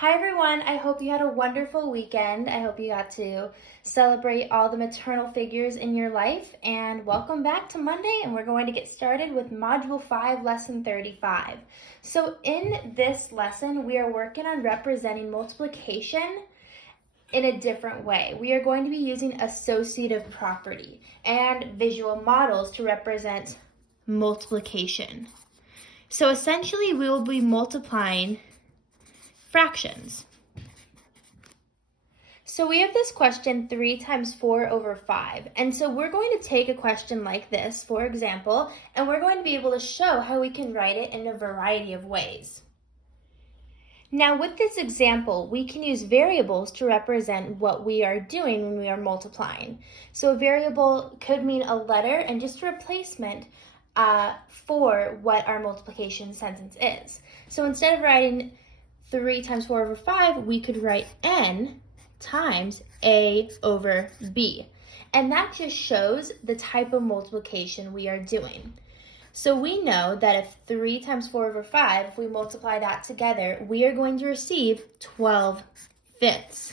Hi everyone, I hope you had a wonderful weekend. I hope you got to celebrate all the maternal figures in your life, and welcome back to Monday, and we're going to get started with Module 5, Lesson 35. So in this lesson, we are working on representing multiplication in a different way. We are going to be using associative property and visual models to represent multiplication. So essentially, we will be multiplying fractions. So we have this question 3 times 4 over 5. And so we're going to take a question like this, for example, and we're going to be able to show how we can write it in a variety of ways. Now with this example, we can use variables to represent what we are doing when we are multiplying. So a variable could mean a letter and just a replacement for what our multiplication sentence is. So instead of writing 3 times 4 over 5, we could write n times a over b. And that just shows the type of multiplication we are doing. So we know that if 3 times 4 over 5, if we multiply that together, we are going to receive 12 fifths.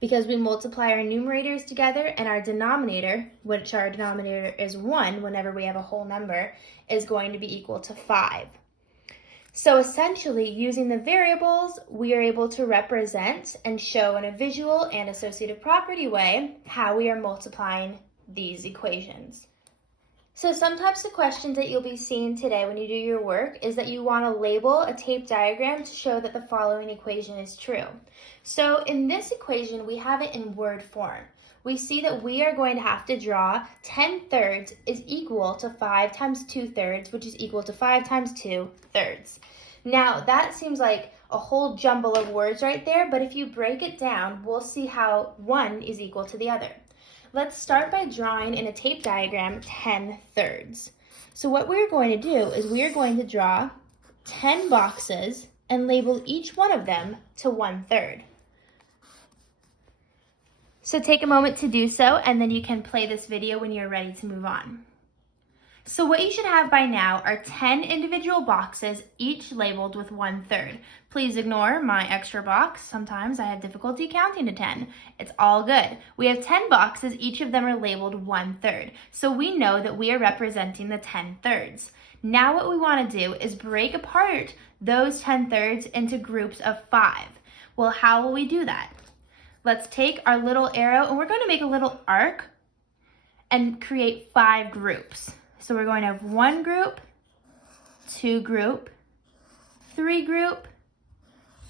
Because we multiply our numerators together, and our denominator, which our denominator is 1 whenever we have a whole number, is going to be equal to 5. So essentially, using the variables, we are able to represent and show in a visual and associative property way how we are multiplying these equations. So some types of questions that you'll be seeing today when you do your work is that you want to label a tape diagram to show that the following equation is true. So in this equation, we have it in word form. We see that we are going to have to draw 10 thirds is equal to 5 times 2 thirds, which is equal to 5 times 2 thirds. Now, that seems like a whole jumble of words right there, but if you break it down, we'll see how one is equal to the other. Let's start by drawing in a tape diagram 10 thirds. So what we're going to do is we are going to draw 10 boxes and label each one of them to 1/3. So take a moment to do so, and then you can play this video when you're ready to move on. So what you should have by now are 10 individual boxes, each labeled with 1/3. Please ignore my extra box. Sometimes I have difficulty counting to 10. It's all good. We have 10 boxes, each of them are labeled 1/3. So we know that we are representing the 10 thirds. Now what we want to do is break apart those 10 thirds into groups of 5. Well, how will we do that? Let's take our little arrow and we're going to make a little arc and create 5 groups. So we're going to have 1 group, 2 group, 3 group,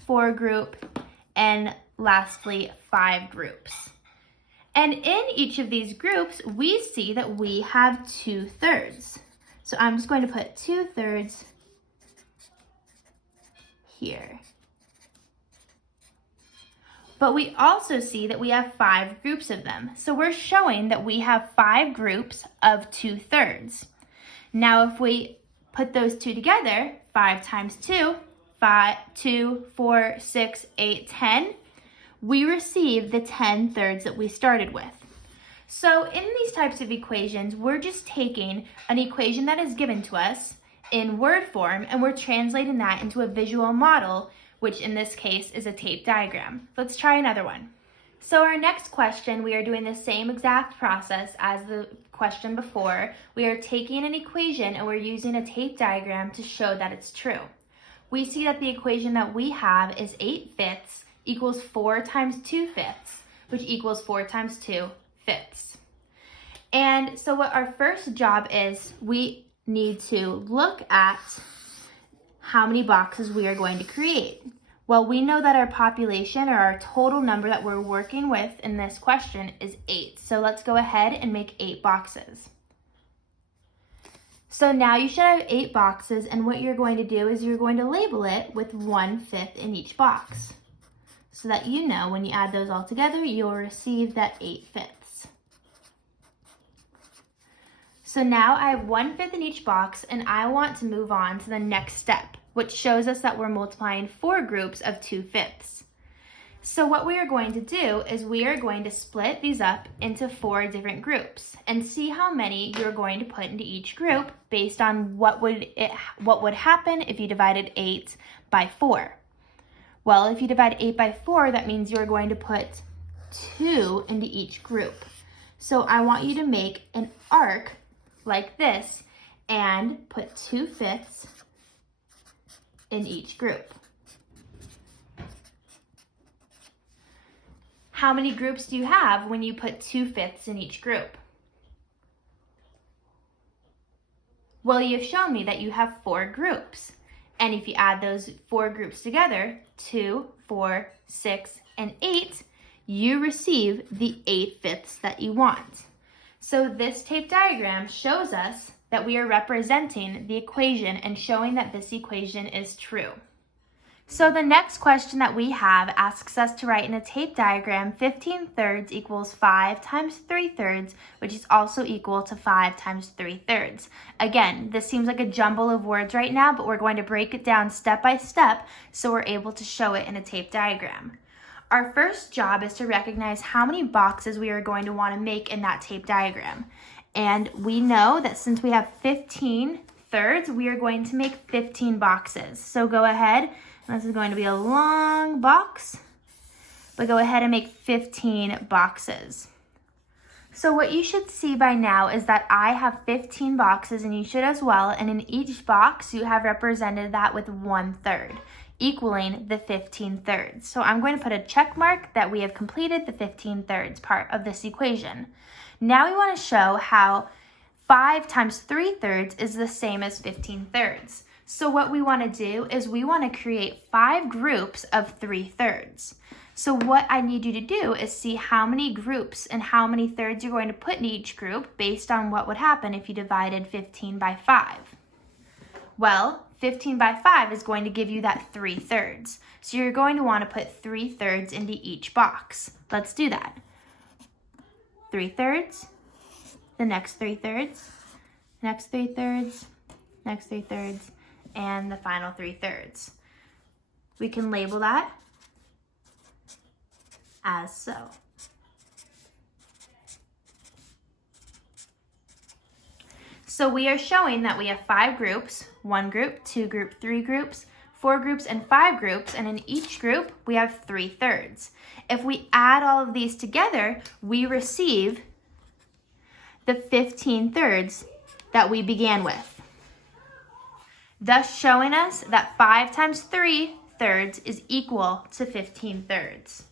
4 group, and lastly 5 groups. And in each of these groups, we see that we have 2 thirds. So I'm just going to put 2 thirds here. But we also see that we have 5 groups of them. So we're showing that we have 5 groups of 2 thirds. Now if we put those two together, 5 times 2, 2, 4, 6, 8, 10, we receive the 10 thirds that we started with. So in these types of equations, we're just taking an equation that is given to us in word form, and we're translating that into a visual model, which in this case is a tape diagram. Let's try another one. So our next question, we are doing the same exact process as the question before. We are taking an equation and we're using a tape diagram to show that it's true. We see that the equation that we have is 8 fifths equals 4 times 2 fifths, which equals 4 times 2 fifths. And so what our first job is, we need to look at how many boxes we are going to create. Well, we know that our population, or our total number that we're working with in this question, is 8. So let's go ahead and make 8 boxes. So now you should have 8 boxes, and what you're going to do is you're going to label it with 1/5 in each box, so that you know when you add those all together, you'll receive that 8 fifths. So now I have 1/5 in each box, and I want to move on to the next step, which shows us that we're multiplying 4 groups of 2 fifths. So what we are going to do is we are going to split these up into 4 different groups and see how many you're going to put into each group based on what would happen if you divided 8 by 4. Well, if you divide 8 by 4, that means you're going to put 2 into each group. So I want you to make an arc like this and put 2/5 in each group. How many groups do you have when you put 2/5 in each group? Well, you've shown me that you have 4 groups. And if you add those 4 groups together, 2, 4, 6, and 8, you receive the 8/5 that you want. So this tape diagram shows us that we are representing the equation and showing that this equation is true. So the next question that we have asks us to write in a tape diagram 15/3 equals 5 times 3/3, which is also equal to 5 times 3/3. Again, this seems like a jumble of words right now, but we're going to break it down step by step so we're able to show it in a tape diagram. Our first job is to recognize how many boxes we are going to want to make in that tape diagram. And we know that since we have 15/3, we are going to make 15 boxes. So go ahead. This is going to be a long box, but go ahead and make 15 boxes. So what you should see by now is that I have 15 boxes and you should as well, and in each box you have represented that with 1/3, equaling the 15/3. So I'm going to put a check mark that we have completed the 15/3 part of this equation. Now we want to show how 5 times 3/3 is the same as 15/3. So what we want to do is we want to create 5 groups of 3/3. So what I need you to do is see how many groups and how many thirds you're going to put in each group based on what would happen if you divided 15 by 5. Well, 15 by 5 is going to give you that 3/3. So you're going to want to put 3/3 into each box. Let's do that. 3/3, the next 3/3, next 3/3, next 3/3, and the final 3/3. We can label that as so. So we are showing that we have 5 groups, 1 group, 2 group, 3 groups, 4 groups, and 5 groups, and in each group we have 3/3. If we add all of these together, we receive the 15/3 that we began with, thus showing us that 5 times 3/3 is equal to 15/3.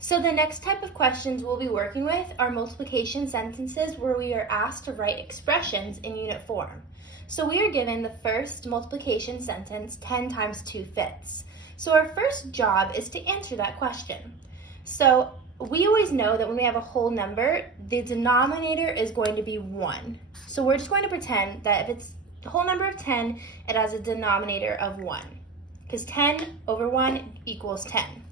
So the next type of questions we'll be working with are multiplication sentences where we are asked to write expressions in unit form. So we are given the first multiplication sentence, 10 times 2/5. So our first job is to answer that question. So we always know that when we have a whole number, the denominator is going to be 1. So we're just going to pretend that if it's the whole number of 10, it has a denominator of 1, because 10 over 1 equals 10.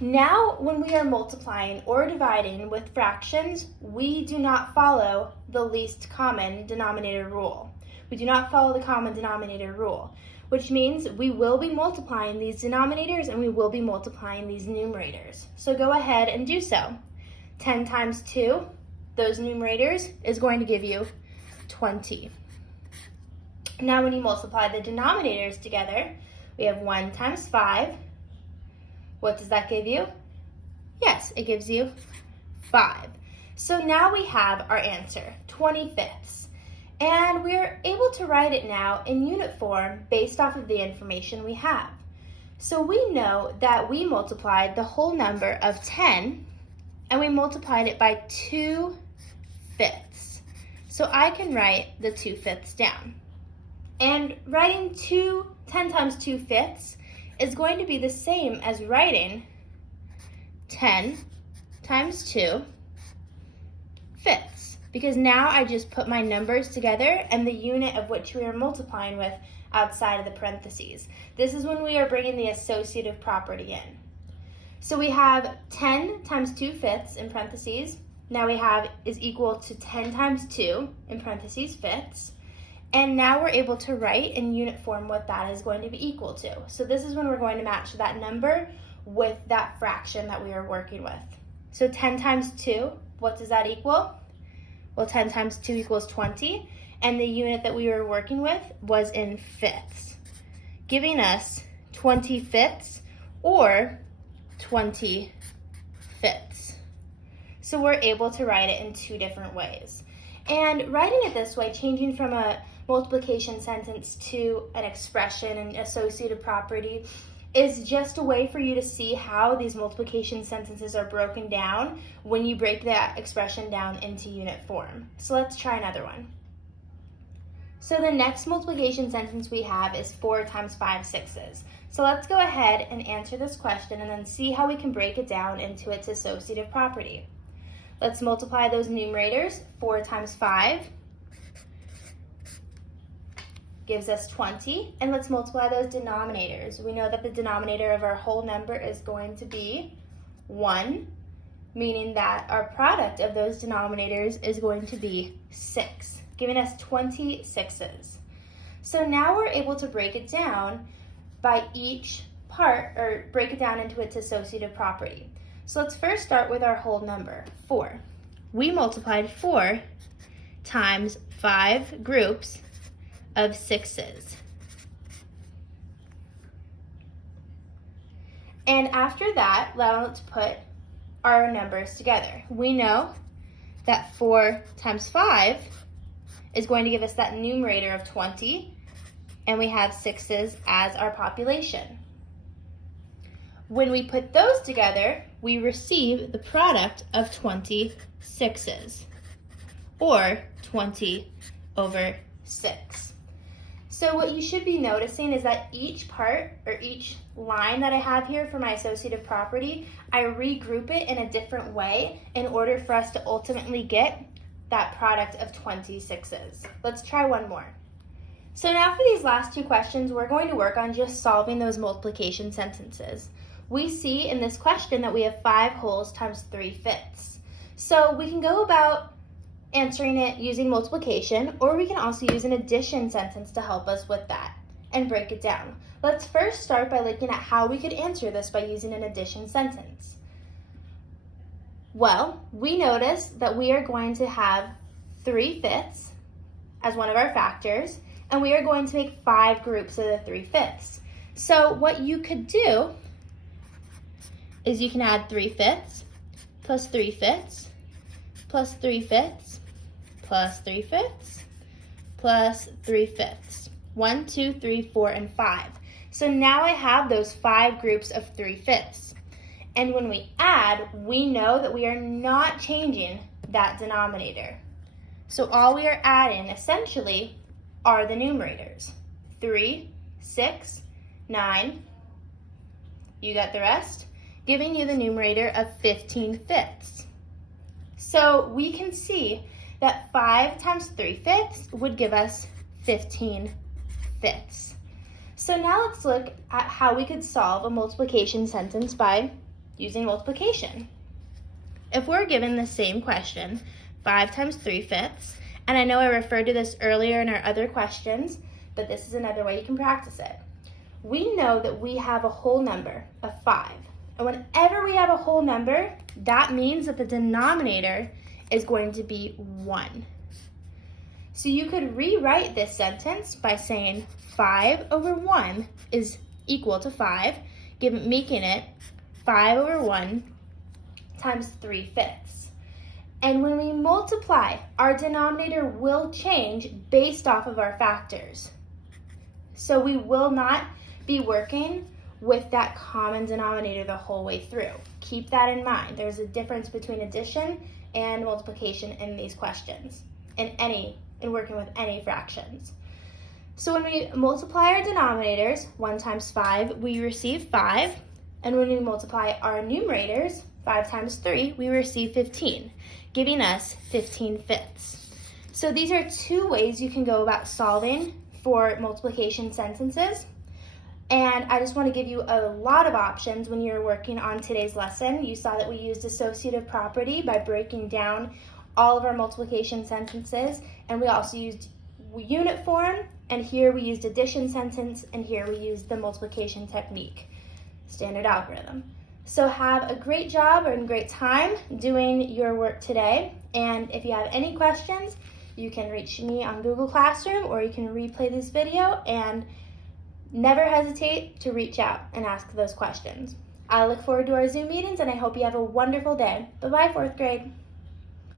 Now, when we are multiplying or dividing with fractions, we do not follow the least common denominator rule. We do not follow the common denominator rule, which means we will be multiplying these denominators and we will be multiplying these numerators. So go ahead and do so. 10 times 2, those numerators, is going to give you 20. Now when you multiply the denominators together, we have 1 times 5. What does that give you? Yes, it gives you 5. So now we have our answer, 20/5. And we're able to write it now in unit form based off of the information we have. So we know that we multiplied the whole number of 10 and we multiplied it by 2/5. So I can write the 2/5 down. And writing 10 times 2/5 is going to be the same as writing 10 times 2/5, because now I just put my numbers together and the unit of which we are multiplying with outside of the parentheses. This is when we are bringing the associative property in. So we have 10 times 2/5 in parentheses. Now we have is equal to 10 times 2 in parentheses fifths. And now we're able to write in unit form what that is going to be equal to. So this is when we're going to match that number with that fraction that we are working with. So 10 times 2, what does that equal? Well, 10 times 2 equals 20, and the unit that we were working with was in fifths, giving us 25ths, or 20 fifths. So we're able to write it in two different ways. And writing it this way, changing from a multiplication sentence to an expression and associative property, is just a way for you to see how these multiplication sentences are broken down when you break that expression down into unit form. So let's try another one. So the next multiplication sentence we have is 4 times 5 sixths. So let's go ahead and answer this question and then see how we can break it down into its associative property. Let's multiply those numerators. 4 times 5 gives us 20. And let's multiply those denominators. We know that the denominator of our whole number is going to be 1, meaning that our product of those denominators is going to be 6, giving us 20 sixths. So now we're able to break it down by each part, or break it down into its associative property. So let's first start with our whole number, 4. We multiplied 4 times 5 groups of sixes. And after that, let's put our numbers together. We know that 4 times 5 is going to give us that numerator of 20, and we have sixes as our population. When we put those together, we receive the product of 20 sixes, or 20 over 6. So what you should be noticing is that each part, or each line that I have here for my associative property, I regroup it in a different way in order for us to ultimately get that product of 20 sixes. Let's try one more. So now for these last two questions, we're going to work on just solving those multiplication sentences. We see in this question that we have 5 wholes times 3 fifths. So we can go about answering it using multiplication, or we can also use an addition sentence to help us with that and break it down. Let's first start by looking at how we could answer this by using an addition sentence. Well, we notice that we are going to have 3 fifths as one of our factors, and we are going to make 5 groups of the 3 fifths. So what you could do is you can add 3 fifths plus 3 fifths plus 3 fifths plus 3 fifths plus 3 fifths. 1, 2, 3, 4, and 5. So now I have those 5 groups of 3 fifths. And when we add, we know that we are not changing that denominator. So all we are adding essentially are the numerators. 3, 6, 9, you got the rest, giving you the numerator of 15 fifths. So we can see that 5 times 3 fifths would give us 15 fifths. So now let's look at how we could solve a multiplication sentence by using multiplication. If we're given the same question, 5 times 3 fifths, and I know I referred to this earlier in our other questions, but this is another way you can practice it. We know that we have a whole number of 5. And whenever we have a whole number, that means that the denominator is going to be 1. So you could rewrite this sentence by saying 5 over 1 is equal to 5, making it 5 over 1 times 3 fifths. And when we multiply, our denominator will change based off of our factors. So we will not be working with that common denominator the whole way through. Keep that in mind. There's a difference between addition and multiplication in these questions, in working with any fractions. So when we multiply our denominators, 1 times 5, we receive 5. And when we multiply our numerators, 5 times 3, we receive 15, giving us 15 fifths. So these are 2 ways you can go about solving for multiplication sentences. And I just want to give you a lot of options when you're working on today's lesson. You saw that we used associative property by breaking down all of our multiplication sentences, and we also used unit form, and here we used addition sentence, and here we used the multiplication technique, standard algorithm. So have a great job and great time doing your work today. And if you have any questions, you can reach me on Google Classroom, or you can replay this video and Never hesitate to reach out and ask those questions. I look forward to our Zoom meetings, and I hope you have a wonderful day. Bye-bye, 4th grade.